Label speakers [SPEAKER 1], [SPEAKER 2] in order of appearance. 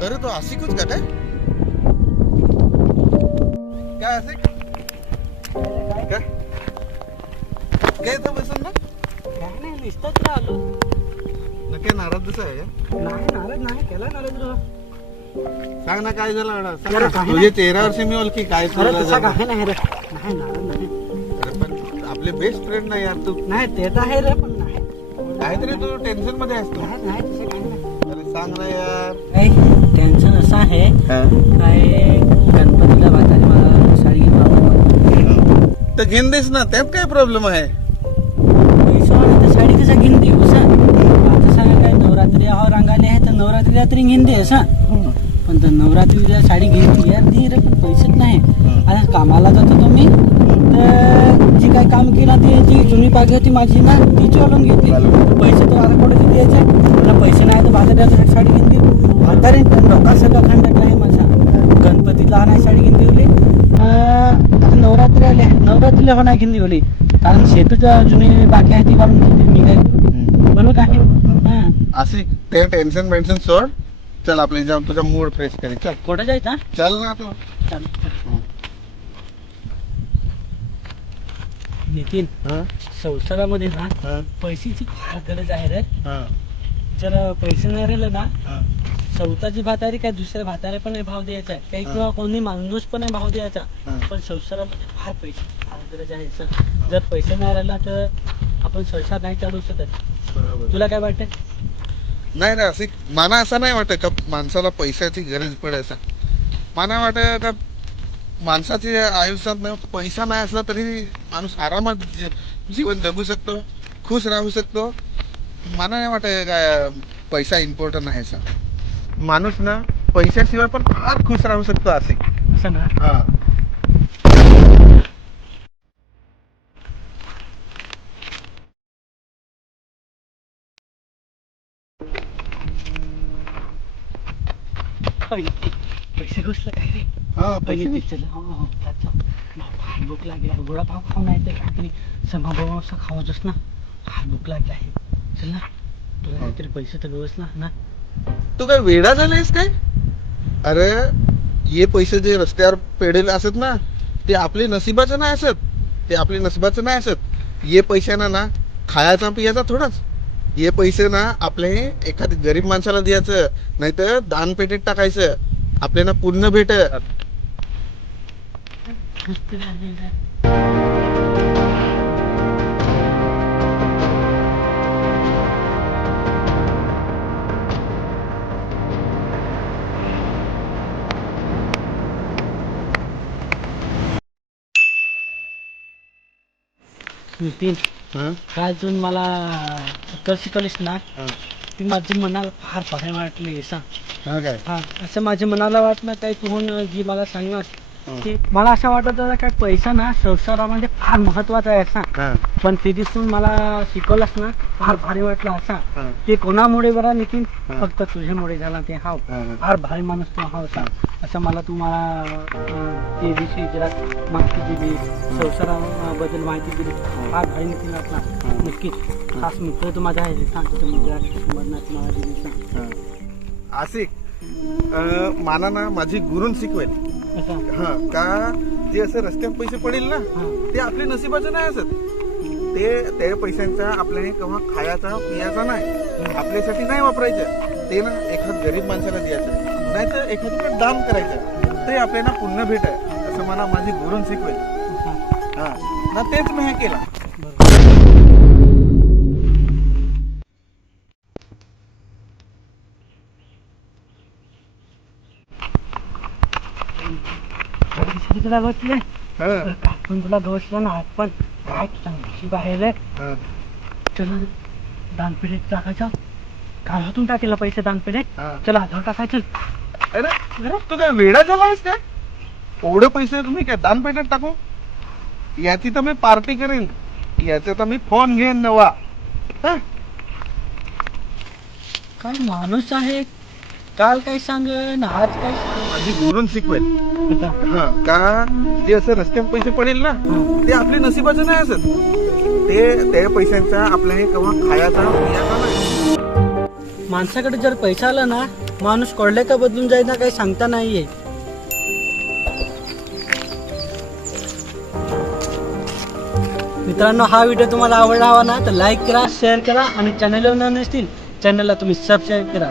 [SPEAKER 1] आशिकच का काय काय आशिक काय? काय इथं बसून ना
[SPEAKER 2] नाही नाही नुसतंच राहिलो
[SPEAKER 1] नक्की नाराज दिसा आहे?
[SPEAKER 2] नाही नाराज नाही केला नाराज रो
[SPEAKER 1] सांग ना काय झालं एवढं? सांग
[SPEAKER 2] अरे
[SPEAKER 1] ना.
[SPEAKER 2] काही
[SPEAKER 1] चेहऱ्यावरची मी ओळखी काय
[SPEAKER 2] अरे तसा
[SPEAKER 1] झालं.
[SPEAKER 2] काही नाही रे. नाही नाराज नाही.
[SPEAKER 1] अरे पण आपले बेस्ट फ्रेंड नाही यार तू.
[SPEAKER 2] नाही ते तर आहे रे पण नाही.
[SPEAKER 1] काहीतरी तू टेन्शनमध्ये असतो
[SPEAKER 2] नाही नाही तसं काही नाही.
[SPEAKER 1] अरे सांग ना यार.
[SPEAKER 2] टेन्शन असं आहे. काय गणपतीला भाताने मला साडी घेऊन
[SPEAKER 1] तर घेऊन देस ना त्यात काय प्रॉब्लेम आहे?
[SPEAKER 2] पैसा साडी कसं घेऊन दे असं? आता सांगा काय नवरात्री अहो रंगाले आहे तर नवरात्रीला तरी घेऊन दे असं? पण तर नवरात्रीला साडी घेऊन दे रे पण पैसेच नाही. आता कामाला जातो तो मी तर जी काय काम केलं ते जी जुनी पागी होती माझी ना तीच वाढून घेतली पैसे तर आता कुठे द्यायचे मला पैसे नाही तर भाताऱ्यासाठी साडी घेऊन दे. म्हातारी डोका सगळं खंडत आहे माझा गणपतीला नाही साडी घेऊन आता नवरात्री आले नवरात्रीला हो नाही घेऊन दिली कारण शेतूच्या जुनी बाकी आहे ती वाढून घेतली मी काय? बरोबर काय हां.
[SPEAKER 1] आशिक ते टेन्शन बेन्शन सोड. चल आपले जाऊन तुझा मूड फ्रेश करी चल.
[SPEAKER 2] कुठं जायचं हा?
[SPEAKER 1] चल ना तू.
[SPEAKER 2] चल. नितीन संसारामध्ये ना पैशाची फार गरज आहे रे. जर पैसे नाही राहिले ना स्वतःची भातारी काय दुसऱ्या भातारे पण नाही भाव द्यायचा. आहे काही किंवा कोणी माणूस पण नाही भाव द्यायचा. पण संसारामध्ये फार पैसे फार गरज आहे सर. जर पैसे नाही राहिला तर आपण संसार नाही चालू शकत. तुला काय वाटतंय?
[SPEAKER 1] नाही ना असे मला असं नाही वाटत का माणसाला पैशाची गरज पडायचा. मला वाटत का माणसाच्या आयुष्यात पैसा नाही असला तरी माणूस आरामात जीवन जगू शकतो खुश राहू शकतो. मला नाही वाटत काय पैसा इम्पॉर्टंट आहे असा माणूस ना पैशाशिवाय पण फार खुश राहू शकतो असे.
[SPEAKER 2] असं ना
[SPEAKER 1] हा
[SPEAKER 2] पैसे घुसलं काय रे?
[SPEAKER 1] हा पैसे
[SPEAKER 2] चल हो हो भूक लागली आहे. गोडापाव खाऊ नाही तर काहीतरी असं खावायचंच ना. फार भूक लागली आहे. चल ना. तुला काहीतरी पैसे तर व्यवस्थ ना ना.
[SPEAKER 1] तू काय वेडा झालायस काय? अरे हे पैसे जे रस्त्यावर पेडेल असत ना ते आपले नशिबाचं नाही असत. ते आपले नशिबाचं नाही असत. हे पैशानं ना खायचा पियाचा थोडाच. हे पैसे ना आपले एखाद्या गरीब माणसाला द्यायचं नाहीतर दानपेटीत टाकायचं. आपल्याला पुण्य भेटत.
[SPEAKER 2] नितीन
[SPEAKER 1] हं?
[SPEAKER 2] काय अजून मला अक्कल शिकवलीस ना? ती माझी मनाला फार भारी वाटली सांग.
[SPEAKER 1] हा काय?
[SPEAKER 2] हा असं माझ्या मनाला वाटलं काय तू जी मला सांगणार.
[SPEAKER 1] हं.
[SPEAKER 2] की मला असं वाटत होतं काय पैसा ना संसारामध्ये फार महत्त्वाचा आहे असा
[SPEAKER 1] हा,
[SPEAKER 2] पण ते दिसून मला शिकवलंस ना फार भारी वाटलं असा
[SPEAKER 1] हा,
[SPEAKER 2] ते कोणामुळे बरा नितीन?
[SPEAKER 1] हा.
[SPEAKER 2] फक्त तुझ्यामुळे झाला ते हाव.
[SPEAKER 1] हा.
[SPEAKER 2] फार भारी माणूस तू हाव असा असं मला तुम्हाला ते दिवशी जरा माहिती दिली. संसाराबद्दल माहिती दिली. फार भारी नितीन वाटला नक्कीच खास मित्र तो माझा आहे. सांग तुझ्या मित्राची समजण्यात मला दिली. सांग
[SPEAKER 1] हा. आशिक अं, मला ना माझी गुरुन शिकवेल.
[SPEAKER 2] असं
[SPEAKER 1] हा का जे असं रस्त्यात पैसे पडेल ना ते आपले नशिबाचं नाही असत. ते त्या पैशांचा आपल्याला केव्हा खायचा पियाचा नाही. आपल्यासाठी नाही वापरायचं. ते ना एखाद गरीब माणसाला द्यायचं. नाही तर एखाद्याकडे दान करायचं ते आपल्याला पुण्य भेट असं मला माझी गुरुन शिकवेल. हा ना तेच मी हे केला.
[SPEAKER 2] तुला बसले
[SPEAKER 1] हा,
[SPEAKER 2] पण तुला बसलं ना हात पण काय चांगली बाहेर आहे
[SPEAKER 1] हा.
[SPEAKER 2] चला दानपेढीत टाकायचं. काढातून टाकेला पैसे दानपेढीत. चला हातावर टाकायचं.
[SPEAKER 1] अरे अरे तू काय वेडा झालायस काय एवढे पैसे तुम्ही काय दान पेट्यात टाकू? याची तर मी पार्टी करेन. याचा तर मी फोन घेईन नवा. हा?
[SPEAKER 2] काय माणूस आहे. काल काय सांग आज काय
[SPEAKER 1] माझी गुरुन शिकवेल हा का? जे असं रस्त्यात पैसे पडेल ना? ते आपले नशिबाचं नाही असत. ते त्या पैशांचा आपल्याला केव्हा खायचा पियाचा नाही.
[SPEAKER 2] माणसाकडे जर पैसा आला ना माणूस कळले का बदलून जाईल ना काही सांगता नाहीये. मित्रांनो हा व्हिडिओ तुम्हाला आवडला हवा ना तर लाईक करा शेअर करा आणि चॅनलवर नसतील चॅनलला तुम्ही सबस्क्राईब करा.